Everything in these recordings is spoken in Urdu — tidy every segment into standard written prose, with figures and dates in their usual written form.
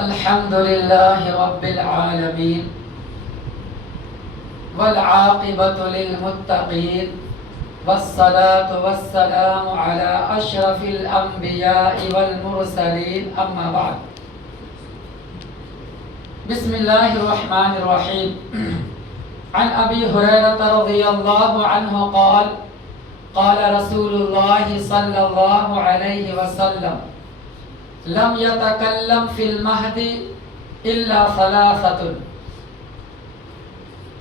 الحمد لله رب العالمين والعاقبة للمتقين والصلاة والسلام على أشرف الأنبياء والمرسلين أما بعد بسم الله الرحمن الرحيم عن أبي هريرة رضي الله عنه قال قال رسول الله صلى الله عليه وسلم لم يتكلم في المهد إلا ثلاثة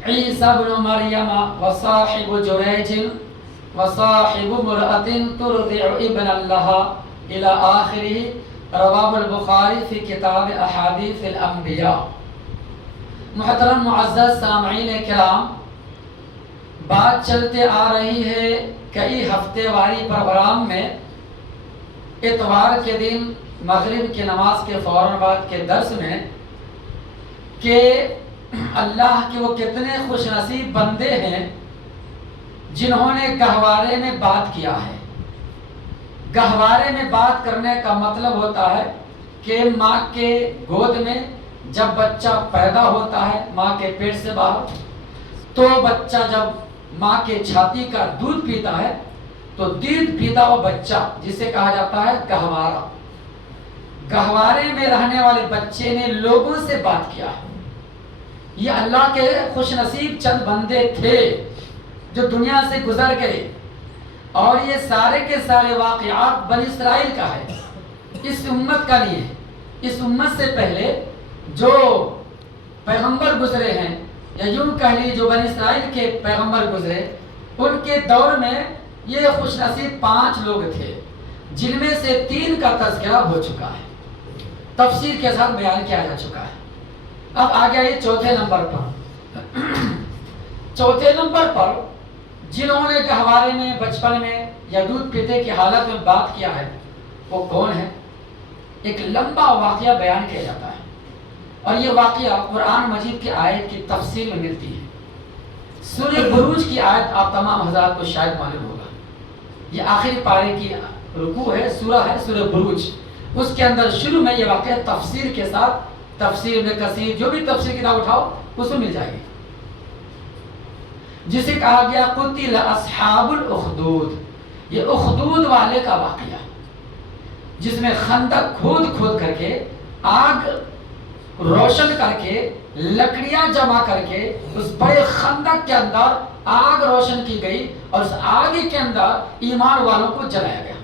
عيسى بن مريم وصاحب جريج وصاحب امرأة ترضع ابنا لها إلى آخره رواه البخاری فی کتاب احادیث الانبیاء۔ محترم معزز سامعین کرام، بات چلتے آ رہی ہے کئی ہفتے واری پروگرام میں اتوار کے دن مغرب کی نماز کے فوراً بعد کے درس میں کہ اللہ کے وہ کتنے خوش نصیب بندے ہیں جنہوں نے گہوارے میں بات کیا ہے۔ گہوارے میں بات کرنے کا مطلب ہوتا ہے کہ ماں کے گود میں جب بچہ پیدا ہوتا ہے ماں کے پیٹ سے باہر، تو بچہ جب ماں کے چھاتی کا دودھ پیتا ہے تو دودھ پیتا ہوا بچہ جسے کہا جاتا ہے گہوارہ۔ گہوارے میں رہنے والے بچے نے لوگوں سے بات کیا ہے۔ یہ اللہ کے خوش نصیب چند بندے تھے جو دنیا سے گزر گئے، اور یہ سارے کے سارے واقعات بنی اسرائیل کا ہے، اس امت کا نہیں ہے۔ اس امت سے پہلے جو پیغمبر گزرے ہیں، یا یوں کہہ لیجیے جو بنی اسرائیل کے پیغمبر گزرے، ان کے دور میں یہ خوش نصیب 5 لوگ تھے، جن میں سے 3 کا تذکرہ ہو چکا ہے، تفسیر کے ساتھ بیان کیا جا چکا ہے۔ اب آ گیا یہ چوتھے نمبر پر۔ چوتھے نمبر پر جنہوں نے گہوارے میں بچپن میں یا دودھ پیتے کی حالت میں بات کیا ہے وہ کون ہے؟ ایک لمبا واقعہ بیان کیا جاتا ہے، اور یہ واقعہ قرآن مجید کی آیت کی تفسیر میں ملتی ہے۔ سورہ بروج کی آیت آپ تمام حضرات کو شاید معلوم ہوگا، یہ آخری پارے کی رکوع ہے، سورہ ہے سورہ بروج۔ اس کے اندر شروع میں یہ واقعہ تفسیر کے ساتھ، تفسیر ابن کثیر جو بھی تفسیر کتاب اٹھاؤ اس میں مل جائے گی، جسے کہا گیا قتل اصحاب الاخدود۔ یہ اخدود والے کا واقعہ جس میں خندق کھود کھود کر کے، آگ روشن کر کے، لکڑیاں جمع کر کے اس بڑے خندق کے اندر آگ روشن کی گئی، اور اس آگ کے اندر ایمان والوں کو جلایا گیا۔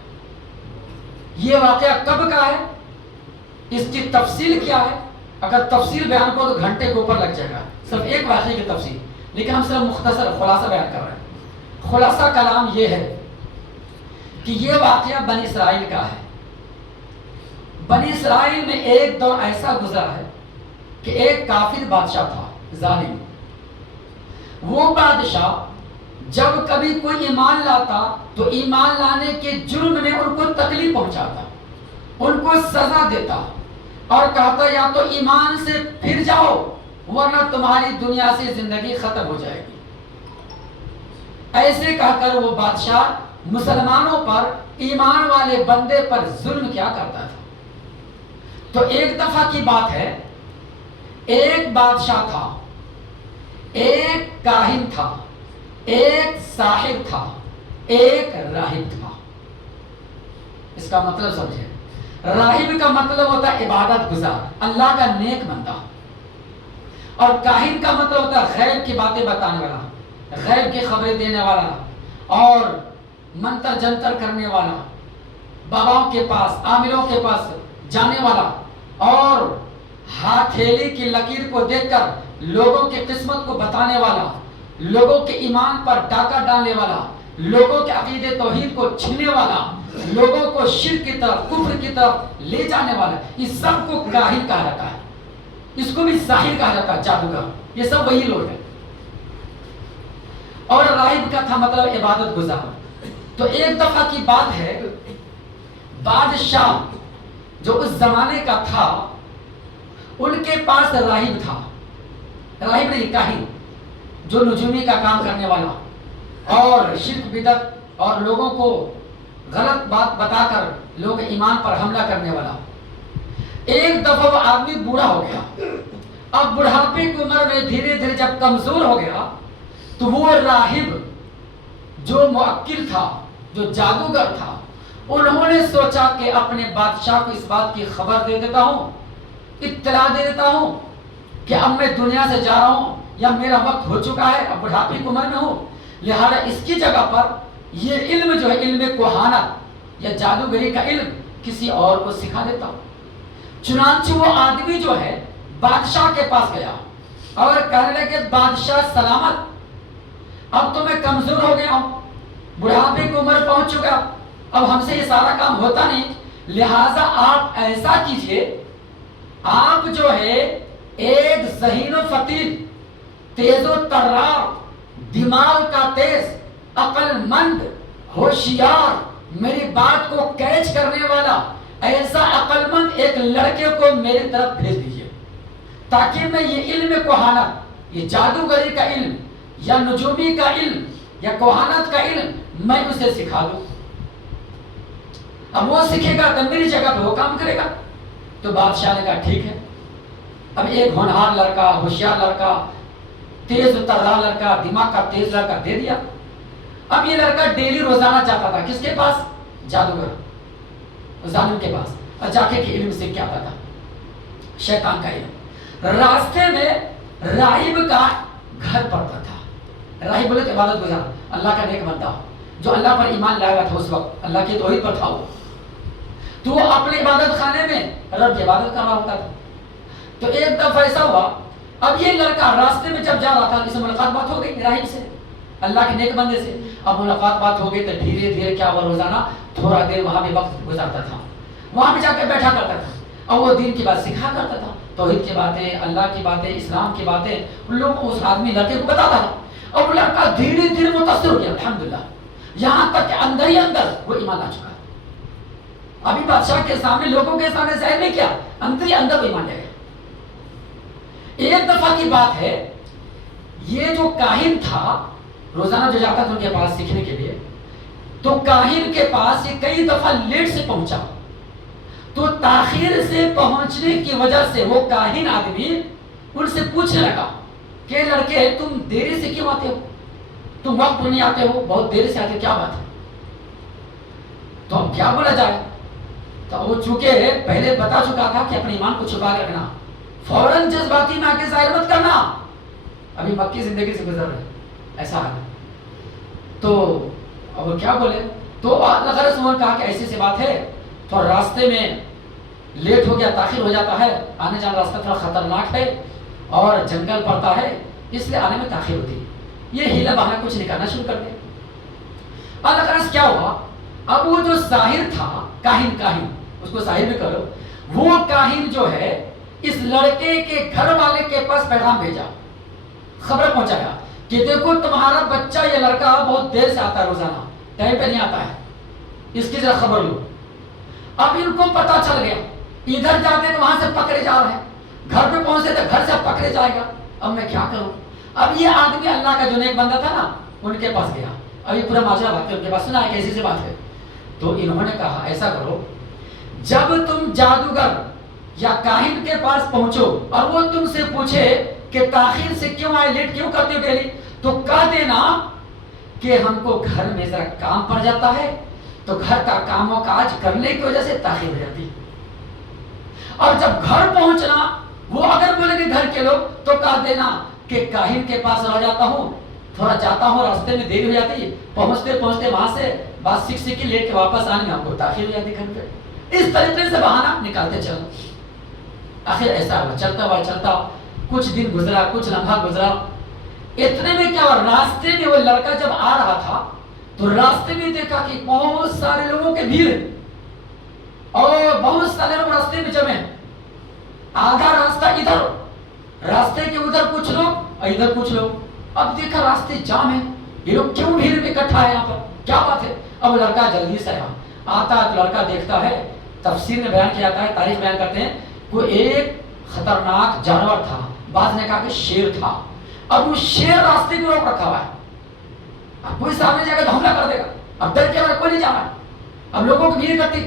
یہ واقعہ کب کا ہے، اس کی تفصیل کیا ہے؟ اگر تفصیل بیان کو تو گھنٹے کے اوپر لگ جائے گا، صرف ایک واقعے کی تفصیل، لیکن ہم صرف مختصر خلاصہ بیان کر رہے ہیں۔ خلاصہ کلام یہ ہے کہ یہ واقعہ بنی اسرائیل کا ہے۔ بنی اسرائیل میں ایک دور ایسا گزرا ہے کہ ایک کافر بادشاہ تھا، ظالم۔ وہ بادشاہ جب کبھی کوئی ایمان لاتا تو ایمان لانے کے جرم میں ان کو تکلیف پہنچاتا، ان کو سزا دیتا، اور کہتا یا تو ایمان سے پھر جاؤ ورنہ تمہاری دنیا سے زندگی ختم ہو جائے گی۔ ایسے کہہ کر وہ بادشاہ مسلمانوں پر، ایمان والے بندے پر ظلم کیا کرتا تھا۔ تو ایک دفعہ کی بات ہے، ایک بادشاہ تھا، ایک کاہن تھا، ایک ساحر تھا، ایک راہب تھا۔ اس کا مطلب سمجھے، راہب کا مطلب ہوتا ہے عبادت گزار، اللہ کا نیک بندہ، اور کاہن کا مطلب ہوتا ہے غیب کی باتیں بتانے والا، غیب کی خبریں دینے والا، اور منتر جنتر کرنے والا، باباؤں کے پاس، عاملوں کے پاس جانے والا، اور ہتھیلی کی لکیر کو دیکھ کر لوگوں کی قسمت کو بتانے والا، لوگوں کے ایمان پر ڈاکہ ڈالنے والا، لوگوں کے عقیدے توحید کو چھیننے والا، لوگوں کو شرک کی طرف، کفر کی طرف لے جانے والا، اس سب کو کاہن کہا جاتا ہے۔ اس کو بھی ساحر کہا جاتا ہے، جادوگر، یہ سب وہی لوگ ہیں۔ اور راہب کا تھا مطلب عبادت گزار۔ تو ایک دفعہ کی بات ہے، بادشاہ جو اس زمانے کا تھا، ان کے پاس راہب تھا، راہب نہیں کاہن، جو نجومی کا کام کرنے والا اور شرک بدعت اور لوگوں کو غلط بات بتا کر لوگ ایمان پر حملہ کرنے والا۔ ایک دفعہ وہ آدمی بوڑھا ہو گیا. اب بڑھاپے کی عمر میں دھیرے دھیرے جب کمزور ہو گیا تو وہ راہب جو موکل تھا، جو جادوگر تھا، انہوں نے سوچا کہ اپنے بادشاہ کو اس بات کی خبر دے دیتا ہوں، اطلاع دے دیتا ہوں کہ اب میں دنیا سے جا رہا ہوں یا میرا وقت ہو چکا ہے، اب بڑھاپے کی عمر میں ہوں، لہذا اس کی جگہ پر یہ علم جو ہے علم کہانت یا جادوگری کا علم کسی اور کو سکھا دیتا ہوں. چنانچہ وہ آدمی جو ہے بادشاہ کے پاس گیا اور کہنے لگے بادشاہ سلامت، اب تو میں کمزور ہو گیا ہوں، بڑھاپے کی عمر پہنچ چکا، اب ہم سے یہ سارا کام ہوتا نہیں، لہٰذا آپ ایسا کیجئے، آپ جو ہے ایک ذہین و فتیل، تیز و طرار، دماغ کا تیز، عقل مند، ہوشیار، میری بات کو کیچ کرنے والا ایسا عقل مند ایک لڑکے کو میری طرف بھیج دیجئے تاکہ میں یہ علم کہانت، یہ جادوگری کا علم یا نجومی کا علم یا کہانت کا علم میں اسے سکھا دوں. اب وہ سیکھے گا تو میری جگہ پہ وہ کام کرے گا. تو بادشاہ نے کہا ٹھیک ہے. اب ایک ہونہار لڑکا، ہوشیار لڑکا، تیز و ترار لڑکا، دماغ کا تیز لڑکا دے دیا. اب یہ لڑکا ڈیلی روزانہ جاتا تھا کس کے پاس؟ جادوگر ظالم کے پاس، اور جا کے علم سیکھ کے آتا تھا، شیطان کا علم. راستے میں راہب کا گھر پڑتا تھا. راہب بولے کہ عبادت گزار، اللہ کا نیک بندہ جو اللہ پر ایمان لایا تھا، اس وقت اللہ کی توحید پر تھا وہ، تو وہ اپنے عبادت خانے میں رب کی عبادت کر رہا ہوتا تھا. تو ایک دفعہ ایسا ہوا، اب یہ لڑکا راستے میں جب جا رہا تھا، اس سے ملاقات بات ہو گئی راہب سے، اللہ کے نیک بندے سے. اب ملاقات بات ہو گئی تو دھیرے دھیرے کیا ہوا، روزانہ تھوڑا دیر وہاں پہ وقت گزارتا تھا، وہاں پہ جا کے بیٹھا کرتا تھا، اور وہ دین کی بات سکھا کرتا تھا، توحید کی باتیں، اللہ کی باتیں، اسلام کی باتیں ان لوگوں کو اس آدمی لڑکے کو بتاتا تھا. اور وہ لڑکا دھیرے دھیرے متاثر ہو گیا الحمدللہ، یہاں تک کہ اندر ہی اندر وہ ایمان لا چکا. ابھی بادشاہ کے سامنے، لوگوں کے سامنے ظاہر نہیں کیا، اندر ہی اندر وہ ایمان لے گیا. ایک دفعہ کی بات ہے، یہ جو کاہن تھا روزانہ جو جاتا تھا ان کے پاس سیکھنے کے لیے، تو کاہن کے پاس یہ کئی دفعہ لیٹ سے پہنچا. تو تاخیر سے پہنچنے کی وجہ سے وہ کاہن آدمی ان سے پوچھنے لگا کہ لڑکے تم دیری سے کیوں آتے ہو، تم وقت پر نہیں آتے ہو، بہت دیر سے آتے، کیا بات ہے؟ تو اب کیا بولا جائے؟ تو وہ چونکہ پہلے بتا چکا تھا کہ اپنے ایمان کو چھپا کے رکھنا، فوراً جذباتی میں آ کے ظاہر مت کرنا، ابھی مکی زندگی سے گزر رہے ایسا ہے. تو اب کیا بولے؟ تو اللہ رسول نے کہا کہ ایسی سی بات ہے، تو راستے میں لیٹ ہو گیا، تاخیر ہو جاتا ہے، آنے جانا راستہ تھوڑا خطرناک ہے اور جنگل پڑتا ہے، اس لیے آنے میں تاخیر ہوتی ہے. یہ ہیلا بہانہ کچھ نکالنا شروع کر دیا. اللہ تعالیٰ سے کیا ہوا، اب وہ جو ظاہر تھا، کاہن اس کو ظاہر بھی کرو، وہ کاہن جو ہے اس لڑکے کے گھر والے کے پاس پیغام بھیجا، خبر پہنچایا کہ دیکھو تمہارا بچہ یہ لڑکا بہت دیر سے آتا ہے، روزانہ ٹائم پہ نہیں آتا ہے، اس کی ذرا خبر لو. اب ان کو پتا چل گیا، ادھر جاتے تو وہاں سے پکڑے جا رہے ہیں، گھر پہ پہنچتے تو گھر سے پکڑے جائے گا، اب میں کیا کروں. اب یہ آدمی اللہ کا جو نیک بندہ تھا نا، ان کے پاس گیا، ابھی پورا ماجرا بات ان کے پاس سنا ہے کیسی سی بات ہے. تو انہوں نے کہا ایسا کرو، جب تم جادوگر یا کاہن کے پاس پہنچو اور وہ تم سے پوچھے کہ تاخیر سے کیوں آئے، لیٹ کیوں کرتے ہو ڈیلی، تو کہہ دینا کہ ہم کو گھر میں ذرا کام پڑ جاتا ہے، تو گھر کا کام و کاج کرنے کی وجہ سے تاخیر ہو جاتی. اور جب گھر پہنچنا، وہ اگر بولے کہ گھر کے لوگ، تو کہہ دینا کہ کاہن کے پاس رہ جاتا ہوں، تھوڑا جاتا ہوں، راستے میں دیر ہو جاتی ہے، پہنچتے وہاں سے بات سیکھ کے لیٹ کے واپس آنے میں ہم کو تاخیر ہو جاتی گھر پہ. اس طریقے سے بہانہ نکالتے چلو. آخر ایسا ہوا، چلتا کچھ دن گزرا، کچھ لمحہ گزرا. اتنے میں کیا ہوا، راستے میں وہ لڑکا جب آ رہا تھا تو راستے میں دیکھا کہ بہت سارے لوگوں کے بھیڑ اور بہت سارے لوگ راستے میں جمع، آدھا راستہ ادھر، راستے کے ادھر کچھ لوگ اور ادھر کچھ لوگ. اب دیکھا راستے جام ہے، یہ لوگ کیوں بھیڑ میں اکٹھا ہے، یہاں پر کیا بات ہے. اب لڑکا جلدی سے آتا ہے تو لڑکا دیکھتا ہے، تفسیر میں بیان کیا جاتا ہے، تاریخ بیان کرتے ہیں، کوئی ایک خطرناک جانور تھا، بعض نے کہا کہ شیر تھا. اب وہ شیر راستے کو روک رکھا ہوا ہے، اب کوئی سامنے جائے گا تو حملہ کر دے گا، اب ڈر کے بعد کوئی نہیں جا رہا ہے، اب لوگوں کی بھیڑ کرتی.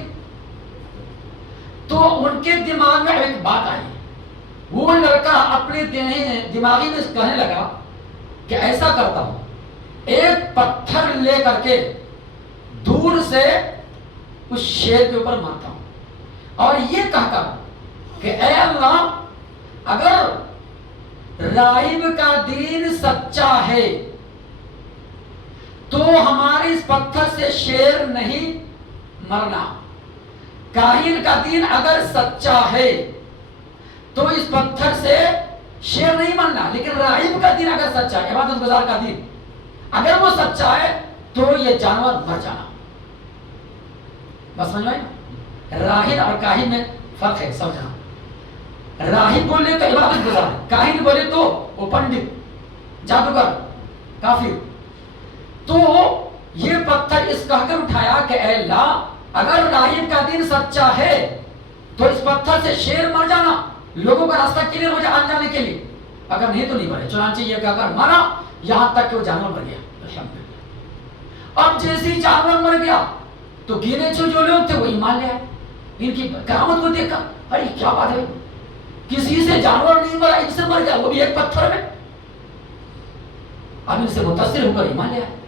تو ان کے دماغ میں ایک بات آئی، وہ لڑکا اپنے دماغی میں کہنے لگا کہ ایسا کرتا ہوں، ایک پتھر لے کر کے دور سے اس شیر کے اوپر مارتا ہوں اور یہ کہتا ہوں کہ اے اللہ، اگر راہب کا دین سچا ہے تو ہمارے اس پتھر سے شیر نہیں مرنا، کاہن کا دین اگر سچا ہے تو اس پتھر سے شیر نہیں مرنا، لیکن راہب کا دین اگر سچا ہے، عبادت گزار کا دین اگر وہ سچا ہے تو یہ جانور مر جانا۔ بس سمجھ میں راہب اور کاہن میں فرق ہے، سمجھنا۔ راہب بولے تو عبادت گزار، کاہن بولے تو وہ پنڈت، جادوگر، کافر۔ تو یہ پتھر اس کہہ کر اٹھایا کہ اے اللہ، اگر راہب کا دین سچا ہے تو اس پتھر سے شیر مر جانا، لوگوں کا راستہ کلیئر ہو جائے آنے جانے کے لیے، اگر نہیں تو نہیں مرے۔ چنانچہ یہ کہہ کر مارا، یہاں تک کہ وہ جانور مر گیا۔ الحمدللہ۔ اب جیسے جانور مر گیا تو گنے چو جو لوگ تھے وہ ایمان لے آئے، ان کی کرامت کو دیکھ کر، ارے کیا بات ہے، کسی سے جانور نہیں مرا، ان سے مر گیا، وہ بھی ایک پتھر میں۔ اب ان سے متاثر ہو کر ایمان لے آئے۔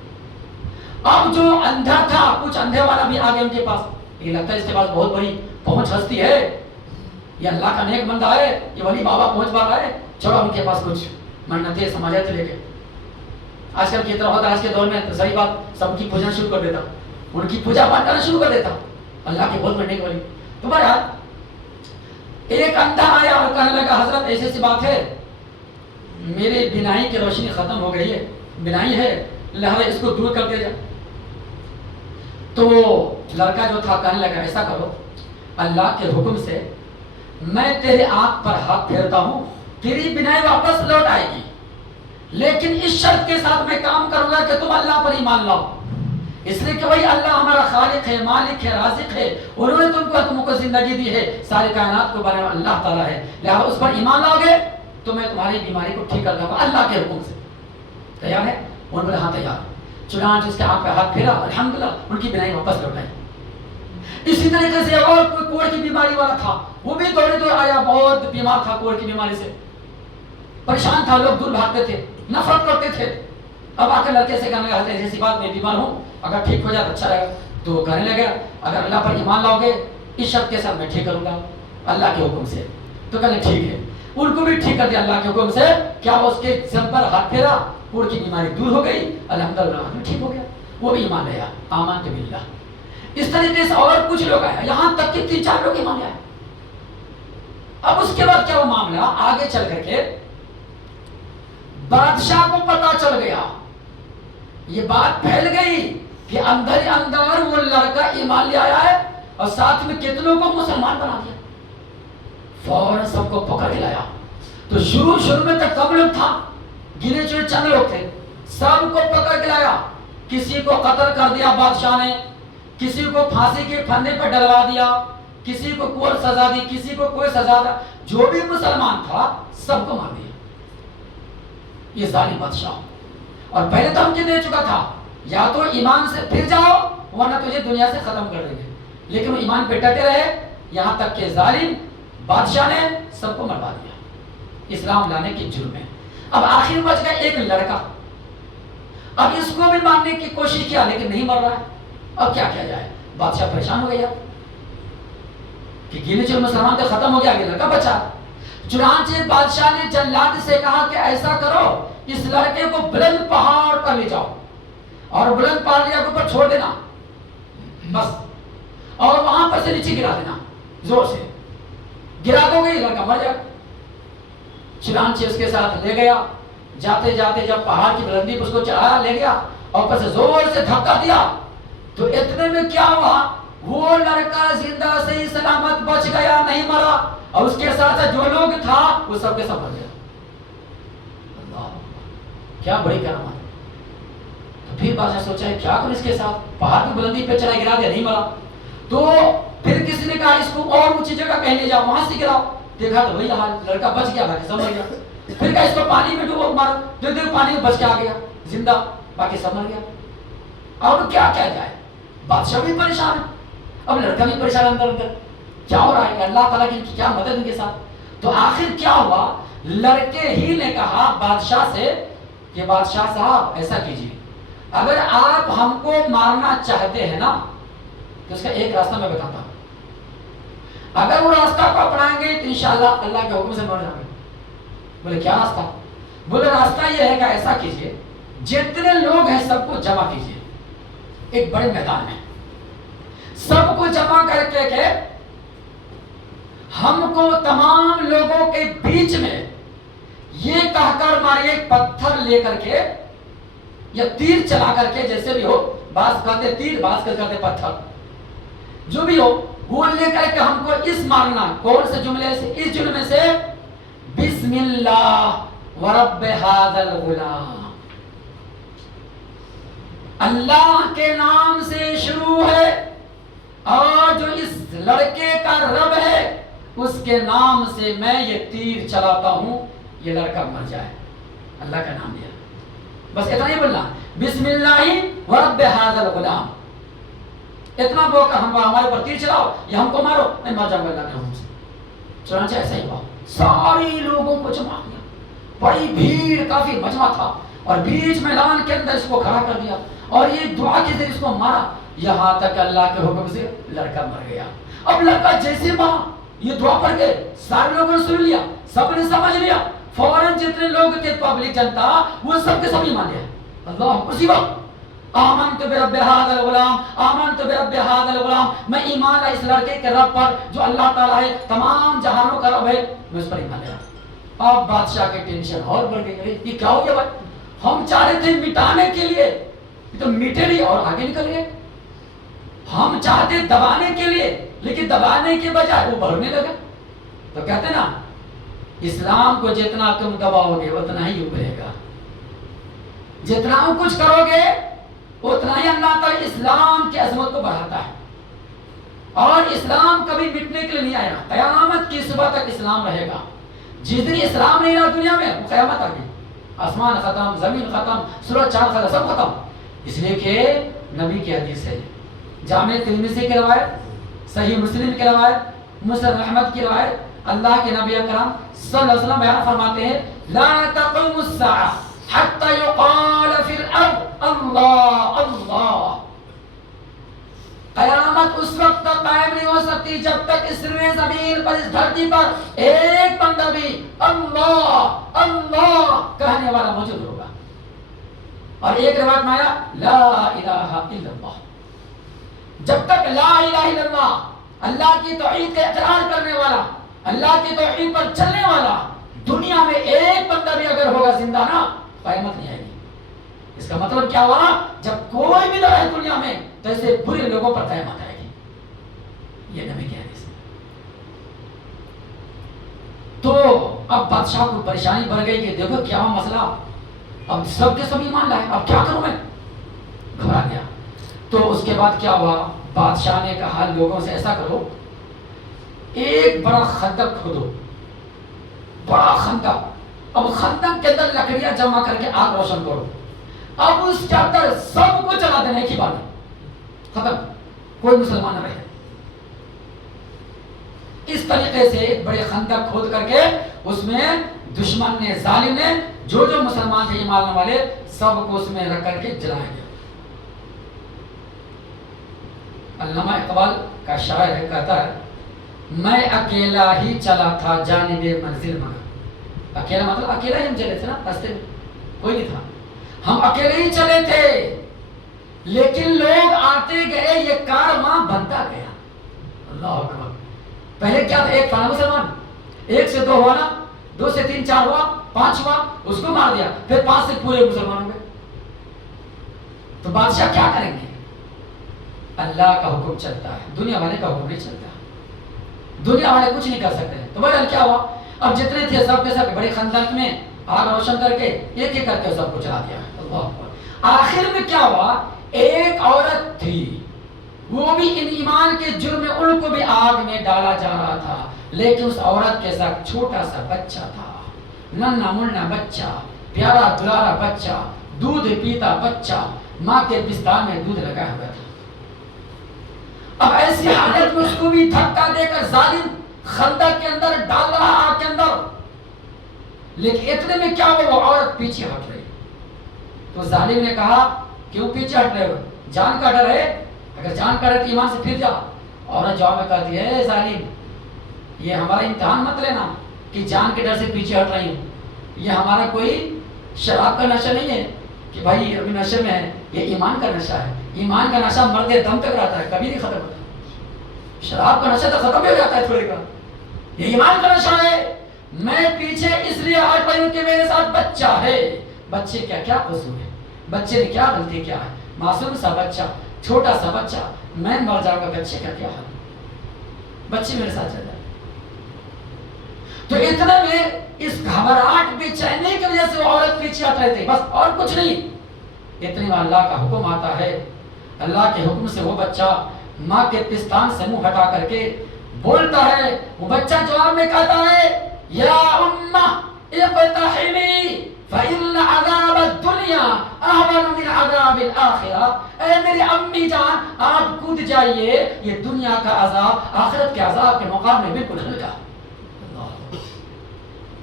اب جو اندھا تھا، کچھ اندھے والا بھی آگے ان کے پاس، یہ لگتا ہے اس کے پاس بہت بڑی پہنچ ہستی ہے، یہ اللہ کا نیک بندہ ہے، یہ ولی بابا پہنچ پا رہا ہے، چلو ان کے پاس کچھ منتیں سماجات لے کے۔ آج کل کی طرح ہوتا ہے، آج کے دور میں صحیح بات، سب کی پوجا شروع کر دیتا، ان کی پوجا پاٹ کرنا شروع کر دیتا، اللہ کے بہت بڑے ولی۔ تو بہرحال ایک اندھا آیا اور کہنے لگا حضرت ایسی سی بات ہے، میرے بینائی کی روشنی ختم ہو گئی ہے، بینائی ہے، لہذا اس کو دور کر دے جا۔ تو لڑکا جو تھا کہنے لگا ایسا کرو، اللہ کے حکم سے میں تیرے آنکھ پر ہاتھ پھیرتا ہوں، تیری بینائی واپس لوٹ آئے گی، لیکن اس شرط کے ساتھ میں کام کروں گا کہ تم اللہ پر ایمان لاؤ، اس لیے کہ وہی اللہ ہمارا خالق ہے، مالک ہے، رازق ہے، انہوں نے تم کو زندگی دی ہے، سارے کائنات کو بنانے والا اللہ تعالیٰ ہے، لہذا اس پر ایمان لاؤ گے تو میں تمہاری بیماری کو ٹھیک کر دوں گا اللہ کے حکم سے۔ تیار ہے؟ انہوں نے ہاں تیار۔ چنانچہ اس کے ہاتھ پہ ہاتھ پھیرا، الحمدللہ ان کی بینائی واپس لوٹ آئی۔ اسی طریقے سے اور کوئی کوڑ کی بیماری والا تھا، وہ بھی دوڑے دوڑ آیا، بہت بیمار تھا کوڑ کی بیماری سے، پریشان تھا، لوگ دور بھاگتے تھے، نفرت کرتے تھے۔ اب آ کر لڑکے سے کہنے لگا ایسی بات، میں بیمار ہوں، اگر ٹھیک ہو جائے تو اچھا رہے گا۔ تو کہنے لگا اگر اللہ پر ایمان لاؤ گے اس شرط کے ساتھ میں ٹھیک کروں گا اللہ کے حکم سے۔ تو کہنے ٹھیک ہے، ان کو بھی ٹھیک کر دیا اللہ کے حکم سے۔ کیا اس کے سر پر ہاتھ پھیرا، کوڑ کی بیماری دور ہو گئی، الحمدللہ ٹھیک ہو گیا، وہ بھی ایمان لیا، آمنت باللہ۔ اس طریقے سے اور کچھ لوگ آئے، یہاں تک کہ 3-4 لوگ ایمان لے آئے۔ اب اس کے بعد کیا وہ معاملہ آگے چل کر کے بادشاہ کو پتا چل گیا، یہ بات پھیل گئی کہ اندر اندر وہ لڑکا ایمان لے آیا ہے اور ساتھ میں کتنوں کو مسلمان بنا دیا۔ فوراً سب کو پکڑ کے لایا۔ تو شروع میں تک کم لوگ تھا، گنے چنے چند لوگ تھے، سب کو پکڑ کے لایا، کسی کو قتل کر دیا بادشاہ نے، کسی کو پھانسی کے پھندے پر ڈلوا دیا، کسی کو کوئی سزا دی، کسی کو کوئی سزا دی، جو بھی مسلمان تھا سب کو مار دیا۔ یہ ظالم بادشاہ، اور پہلے تو ہم دے چکا تھا یا تو ایمان سے پھر جاؤ ورنہ تجھے دنیا سے ختم کر دیں گے، لیکن وہ ایمان پہ ڈٹے رہے، یہاں تک کہ ظالم بادشاہ نے سب کو مروا دیا اسلام لانے کے جرم میں۔ اب آخر بچ گیا ایک لڑکا، اب اس کو بھی مارنے کی کوشش کیا لیکن نہیں مر رہا ہے، اب کیا کیا جائے؟ بادشاہ پریشان ہو گیا کہ گنے چنے مسلمان تو ختم ہو گیا، آگے لڑکا بچا۔ چنانچہ بادشاہ نے جلاد سے کہا کہ ایسا کرو، اس لڑکے کو بلند پہاڑ پر لے جاؤ اور بلند پہاڑ کے اوپر چھوڑ دینا بس، اور وہاں پر سے نیچے گرا دینا، زور سے گرا دو گے لڑکا مر جائے۔ چنانچہ اس کے ساتھ لے گیا، جاتے جاتے جب پہاڑ کی بلندی پر اس کو چڑھایا، لے گیا اور اوپر سے زور سے دھکا دیا، تو اتنے میں کیا ہوا، وہ لڑکا زندہ صحیح سلامت بچ گیا، نہیں مرا، اور اس کے ساتھ جو لوگ تھا وہ سب کے سب مر گیا۔ اللہ کیا بڑی کرامت۔ تو پھر بادشاہ سوچا ہے کیا کروں اس کے ساتھ، پہاڑ کی بلندی پہ چڑھا گرا دیا، نہیں مرا۔ تو پھر کسی نے کہا اس کو اور اونچی جگہ کہیں لے جاؤ، وہاں سے گراؤ، دیکھا تو وہی حال، لڑکا بچ گیا، باقی سب مر گیا۔ پھر کہا اس کو پانی میں ڈبو مارو، دیکھ پانی میں بچ کے آ گیا زندہ، باقی سب مر گیا۔ اب کیا کیا جائے؟ بادشاہ بھی پریشان ہے، اب لڑکا بھی پریشان اندر اندر، کیا ہو رہا ہے؟ اللہ تعالیٰ کی کیا مدد ان کے ساتھ. تو آخر کیا ہوا؟ لڑکے ہی نے کہا بادشاہ سے کہ بادشاہ صاحب ایسا کیجیے، اگر آپ ہم کو مارنا چاہتے ہیں نا تو اس کا ایک راستہ میں بتاتا ہوں، اگر وہ راستہ کو اپنائیں گے تو انشاءاللہ اللہ کے حکم سے مر جائیں گے. بولے کیا راستہ؟ بولے راستہ یہ ہے کہ ایسا کیجیے، جتنے لوگ ہیں سب کو جمع کیجیے ایک بڑے میدان میں، سب کو جمع کر کے کہ ہم کو تمام لوگوں کے بیچ میں یہ کہہ کر ماریے، ایک پتھر لے کر کے یا تیر چلا کر کے، جیسے بھی ہو، بعض کہتے تیر بعض کہتے پتھر، جو بھی ہو وہ لے کر کے ہم کو اس مارنا. کون سے جملے سے؟ اس جملے سے بسم اللہ ورب ھذا الغلام، اللہ کے نام سے شروع ہے اور جو اس لڑکے کا رب ہے اس کے نام سے میں یہ تیر چلاتا ہوں، یہ لڑکا مر جائے. اللہ کا نام لیا، بس اتنا ہی بولنا، بسم اللہ ورب ھذا الغلام. اتنا بول کر ہم ہمارے پر تیر چلاؤ یا ہم کو مارو، میں مر جاؤں گا اللہ کے حکم سے. چنانچہ ایسا ہی ہوا، سارے لوگوں کو جمع کیا، بڑی بھیڑ، کافی مجمع تھا، اور بیچ میدان کے اندر اس کو کھڑا کر دیا اور یہ دعا کے ذریعے اس کو مارا، یہاں تک اللہ کے حکم سے لڑکا مر گیا. اب لڑکا جیسے مارا، یہ دعا پڑھ کے سارے لوگوں نے سن لیا، سب نے سمجھ لیا، فوراً جتنے لوگ تھے پبلک جنتا وہ سب کے سب ایمان لیا. اللہ اسی وقت آمنت برب ھذا الغلام، آمنت برب ھذا الغلام، میں ایمان لایا اس لڑکے کے رب پر جو اللہ تعالیٰ ہے، تمام جہانوں کا رب ہے، میں اس پر ایمان لایا. اب بادشاہ کی ٹینشن اور بڑھ گئی، یہ کیا ہو گیا بھائی؟ ہم چاہ رہے تھے مٹانے کے لیے، تو مٹے نہیں اور آگے نکل گئے. ہم چاہتے دبانے کے لیے، لیکن دبانے کے بجائے وہ بڑھنے لگا. تو کہتے نا اسلام کو جتنا تم دباؤ گے اتنا ہی ابھرے گا، جتنا کچھ کرو گے اتنا ہی اللہ تعالیٰ اسلام کی عظمت کو بڑھاتا ہے. اور اسلام کبھی مٹنے کے لیے نہیں آیا، قیامت کی صبح تک اسلام رہے گا. جس دن اسلام نہیں رہا دنیا میں وہ قیامت آ گئی، آسمان ختم، زمین ختم، سورج چاند ختم، سب ختم. اس لیے کہ نبی کی حدیث ہے، جامع ترمذی کی روایت، صحیح مسلم کی روایت، مسند احمد کی روایت، اللہ کے نبی اکرم صلی اللہ علیہ وسلم بیان فرماتے ہیں لا تقوم الساعة حتى يقال في الارض اللہ اللہ. قیامت اس وقت تک قائم نہیں ہو سکتی جب تک اس زمین پر، اس دھرتی پر ایک بندہ بھی اللہ اللہ کہنے والا موجود ہوگا. اور ایک روایت میں آیا لا الہ الا اللہ، جب تک لا الہ الا اللہ، اللہ کی توحید کا اقرار کرنے والا، اللہ کی توحید پر چلنے والا دنیا میں ایک بندہ بھی اگر ہوگا زندہ نا، قیامت نہیں آئے گی. اس کا مطلب کیا ہوا؟ جب کوئی بھی نہ رہے دنیا میں تو ایسے برے لوگوں پر قیامت آئے گی. یہ نبی کی حدیث ہے. تو اب بادشاہ کو پریشانی بڑھ گئی کہ دیکھو کیا ہوا مسئلہ، اب سب کے سب ایمان لائے، اب کیا کروں میں؟ گھبرا گیا. تو اس کے بعد کیا ہوا؟ بادشاہ نے کہا لوگوں سے ایسا کرو، ایک بڑا خندق کھودو، بڑا خندق. اب خندق کے اندر لکڑیاں جمع کر کے آگ روشن کرو. اب اس کے اندر سب کو جلا دینے کی بات ہے، ختم، کوئی مسلمان نہ رہے. اس طریقے سے ایک بڑے خندق کھود کر کے اس میں دشمن نے، ظالم نے، جو جو مسلمان تھے ایمان لانے والے سب کو اس میں رکھ کر کے جلایا گیا. علامہ اقبال کا شاعر ہے، کہتا ہے میں اکیلا ہی چلا تھا جانب منزل مگر. اکیلا مطلب اکیلا ہی ہم چلے تھے نا، راستے میں کوئی نہیں تھا، ہم اکیلے ہی چلے تھے، لیکن لوگ آتے گئے، یہ کارواں بنتا گیا. اللہ اکبر. پہلے کیا تھا؟ ایک تھا مسلمان، ایک سے دو ہوا نا، دو سے تین، چار ہوا، پانچ ہوا، اس کو مار دیا، پھر پانچ سے پورے مسلمان ہو گئے. تو بادشاہ کیا کریں گے؟ اللہ کا حکم چلتا ہے، دنیا والے کا حکم نہیں چلتا، دنیا والے کچھ نہیں کر سکتے. تو بہرحال کیا ہوا؟ اب جتنے تھے سب کے سب بڑے خندق میں آگ روشن کر کے ایک ایک کر کے سب کو چلا دیا. اللہ اکبر. آخر میں کیا ہوا؟ ایک عورت تھی، وہ بھی ان ایمان کے جرم میں ان کو بھی آگ میں ڈالا جا رہا تھا، لیکن اس عورت کے ساتھ چھوٹا سا بچہ تھا، ننھا منھا بچہ، پیارا دلارا بچہ، دودھ پیتا بچہ، ماں کے بستار میں دودھ لگا ہوا تھا. اب ایسی حالت میں اس کو بھی دھکا دے کر ظالم خندق کے اندر ڈال رہا آگ کے اندر، لیکن اتنے میں کیا ہوا، وہ عورت پیچھے ہٹ رہی. تو ظالم نے کہا کیوں پیچھے ہٹ رہے ہو، جان کا ڈر ہے؟ اگر جان کا ڈر ہے تو ایمان سے پھر جا. عورت جواب میں کہتی ہے اے ظالم، یہ ہمارا امتحان مت لینا کہ جان کے ڈر سے پیچھے ہٹ رہی ہوں. یہ ہمارا کوئی شراب کا نشہ نہیں ہے کہ بھائی ابھی نشے میں ہے، یہ ایمان کا نشہ ہے. ایمان کا نشہ مرد دم تک رہتا ہے، کبھی نہیں ختم ہوتا. شراب کا نشہ تو ختم ہو جاتا ہے تھوڑے کا، یہ ایمان کا نشہ ہے. میں پیچھے اس لیے ہٹ رہی ہوں کہ میرے ساتھ بچہ ہے. بچے کا کیا قصور ہے، بچے نے کیا غلطی کیا ہے، معصوم سا بچہ، چھوٹا سا بچہ، میں مر جاؤں گا، بچے کا کیا حال، بچے میرے ساتھ چل جائے. تو اتنے میں اس گھبراہٹ بے چینی کی وجہ سے وہ عورت پیچھے ہٹ رہے تھے، بس اور کچھ نہیں. اتنے میں اللہ کا حکم آتا ہے، اللہ کے حکم سے وہ بچہ ماں کے پستان سے منہ ہٹا کر کے بولتا ہے. وہ بچہ جواب میں کہتا ہے یا امہ اقتحمی فإن عذاب الدنیا اہون من عذاب الآخرہ. اے میری امی جان آپ کود جائیے، یہ دنیا کا عذاب آخرت کے عذاب کے مقابلے میں بالکل ہلکا.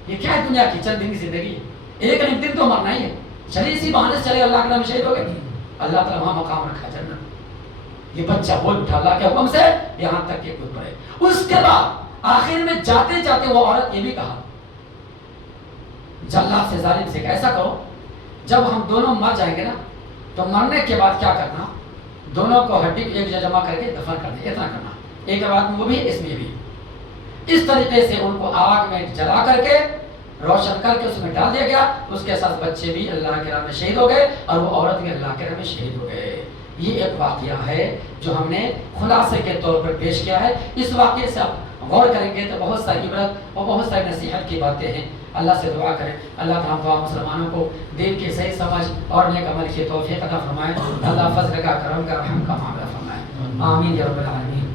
یہ کیا ہے، دنیا کی چند دن کی زندگی ہے، ایک نہ ایک دن تو مرنا ہی ہے. چلیے اسی بہانے سے چلے اللہ کے نام شہید ہو گئے، اللہ تعالیٰ وہاں مقام رکھا جنت. یہ بچہ بول اٹھا اللہ کے حکم سے یہاں تک کہ کود پڑے. اس کے بعد آخر میں جاتے جاتے وہ عورت یہ بھی کہا جلاد سے، ظالم سے کہ ایسا کرو جب ہم دونوں مر جائیں گے نا تو مرنے کے بعد کیا کرنا، دونوں کو ہڈی ایک جگہ جمع کر کے دفن کر دیں، اتنا کرنا. ایک بات میں وہ بھی، اس میں بھی. اس طریقے سے ان کو آگ میں جلا کر کے روشن کر کے اس میں ڈال دیا گیا. اس کے ساتھ بچے بھی اللہ کے راہ میں شہید ہو گئے اور وہ عورت بھی اللہ کے راہ میں شہید ہو گئے. یہ ایک واقعہ ہے جو ہم نے خلاصے کے طور پر پیش کیا ہے. اس واقعے سے آپ غور کریں گے تو بہت ساری عبرت اور بہت ساری نصیحت کی باتیں ہیں. اللہ سے دعا کریں اللہ تعالیٰ مسلمانوں کو دین کی صحیح سمجھ اور نیک عمل کی توفیق عطا فرمائے. اللہ فضل کا، کرم کا، رحم کا معاملہ فرمائے. آمین یا رب العالمین.